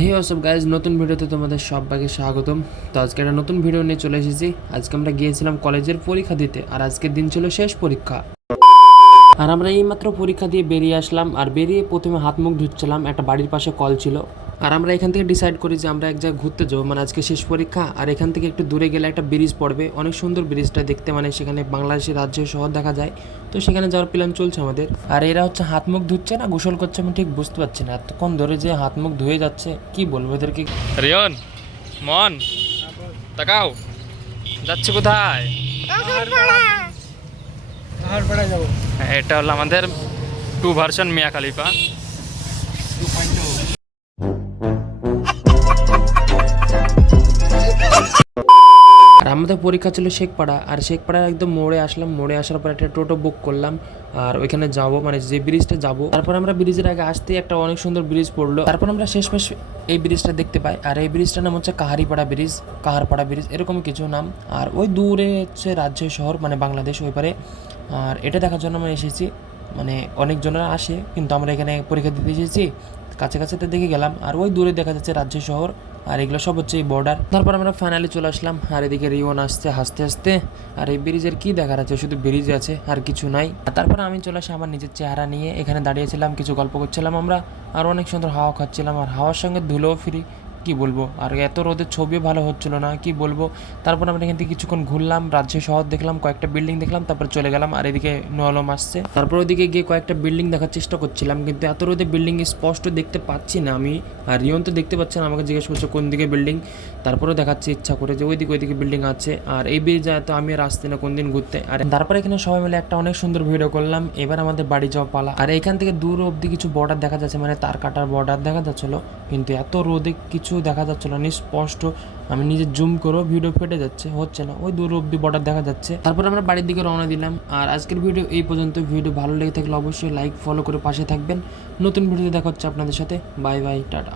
হে অসব guys নতুন ভিডিওতে তোমাদের সবাইকে স্বাগতম। তো আজকে একটা নতুন ভিডিও নিয়ে চলে এসেছি। আজকে আমরা গিয়েছিলাম কলেজের পরীক্ষা দিতে, আর আজকের দিন ছিল শেষ পরীক্ষা। আর আমরা এইমাত্র পরীক্ষা দিয়ে বেরিয়ে আসলাম, আর বেরিয়ে প্রথমে হাত মুখ ধুচ্ছিলাম, একটা বাড়ির পাশে কল ছিল। আর আমরা এখান থেকে ডিসাইড করি যে আমরা এক জায়গায় ঘুরতে যাব। মানে আজকে শেষ পরীক্ষা আর এখান থেকে একটু দূরে গেলে একটা ব্রিজ পড়বে। অনেক সুন্দর ব্রিজটা দেখতে মানে সেখানে বাংলাদেশের রাজ্যের শহর দেখা যায়। তো সেখানে যাওয়ার প্ল্যান চলছে আমাদের। আর এরা হচ্ছে হাত মুখ ধুচ্ছে না গোসল করছে আমি ঠিক বুঝতে পারছি না। এতক্ষণ ধরে যে হাত মুখ ধুয়ে যাচ্ছে কি বলব এদেরকে? রিয়ন মন তাকাও। যাচ্ছে কোথায়? যাব হ্যাঁ, এটা হলো আমাদের টু ভার্সন মিয়া খালিফা। আমাদের পরীক্ষা ছিল শেখপাড়া, আর শেখপাড়ার একদম মোড়ে আসলাম। মোড়ে আসার পর একটা টোটো বুক করলাম, আর ওইখানে যাব মানে যে ব্রিজটা যাব। তারপর আমরা ব্রিজের আগে আসতে একটা অনেক সুন্দর ব্রিজ পড়ল। তারপর আমরা শেষ শেষমেশ এই ব্রিজটা দেখতে পাই। আর এই ব্রিজটার নাম হচ্ছে কাহারিপাড়া ব্রিজ কাহারপাড়া ব্রিজ এরকম কিছু নাম। আর ওই দূরে হচ্ছে রাজ্য শহর মানে বাংলাদেশ ওই পারে। আর এটা দেখার জন্য আমরা এসেছি। মানে অনেকজনেরা আসে, কিন্তু আমরা এখানে পরীক্ষা দিতে এসেছি। কাছে কাছে দেখে গেলাম, আর ওই দূরে দেখা যাচ্ছে রাজ্য শহর, আর এগুলো সব হচ্ছে এই বর্ডার তারপর আমরা ফাইনালি চলে আসলাম, আর এদিকে রিওন আসছে হাসতে হাসতে, আর এই ব্রিজের কি দেখার আছে? শুধু ব্রিজ আছে, আর কিছু নাই। তারপর আমি চলে আসি আমার নিজের চেহারা নিয়ে, এখানে দাঁড়িয়েছিলাম, কিছু গল্প করছিলাম আমরা, আর অনেক সুন্দর হাওয়া খাচ্ছিলাম, আর হাওয়ার সঙ্গে ধুলোও ফ্রি কি বলব? আর এত রোদের ছবিও ভালো হচ্ছিল না, কি বলব? তারপর আমরা এখান থেকে কিছুক্ষণ ঘুরলাম, রাজ্য শহর দেখলাম, কয়েকটা বিল্ডিং দেখলাম, তারপর চলে গেলাম, আর এদিকে নোয়ালম আসছে। তারপর ওইদিকে গিয়ে কয়েকটা বিল্ডিং দেখার চেষ্টা করছিলাম, কিন্তু এত রোদে বিল্ডিং স্পষ্ট দেখতে পাচ্ছি না আমি, আর রিয়ন তো দেখতে পাচ্ছে না, আমাকে জিজ্ঞেস করছে, কোন দিকে বিল্ডিং তারপরেও দেখাচ্ছে ইচ্ছা করে যে ওইদিকে ওইদিকে বিল্ডিং আছে, আর এই ব্রিজ তো আমি আর আসতে না কোনদিন ঘুরতে। আর তারপর এখানে সবাই মিলে একটা অনেক সুন্দর ভিডিও করলাম, এবার আমাদের বাড়ি যাওয়া পালা। আর এখান থেকে দূর অবধি কিছু বর্ডার দেখা যাচ্ছে মানে তার কাটার বর্ডার দেখা যাচ্ছিল, কিন্তু এত রোদে কিছু দেখা যাচ্ছিল না স্পষ্ট আমি নিজে জুম করেও ভিডিও ফেটে যাচ্ছে, হচ্ছে না। ওই দূর অব্দি বর্ডার দেখা যাচ্ছে। তারপর আমরা বাড়ির দিকে রওনা দিলাম। আর আজকের ভিডিও এই পর্যন্ত। ভিডিও ভালো লেগে থাকলে অবশ্যই লাইক ফলো করে পাশে থাকবেন। নতুন ভিডিওতে দেখা হচ্ছে আপনাদের সাথে। Bye bye tata.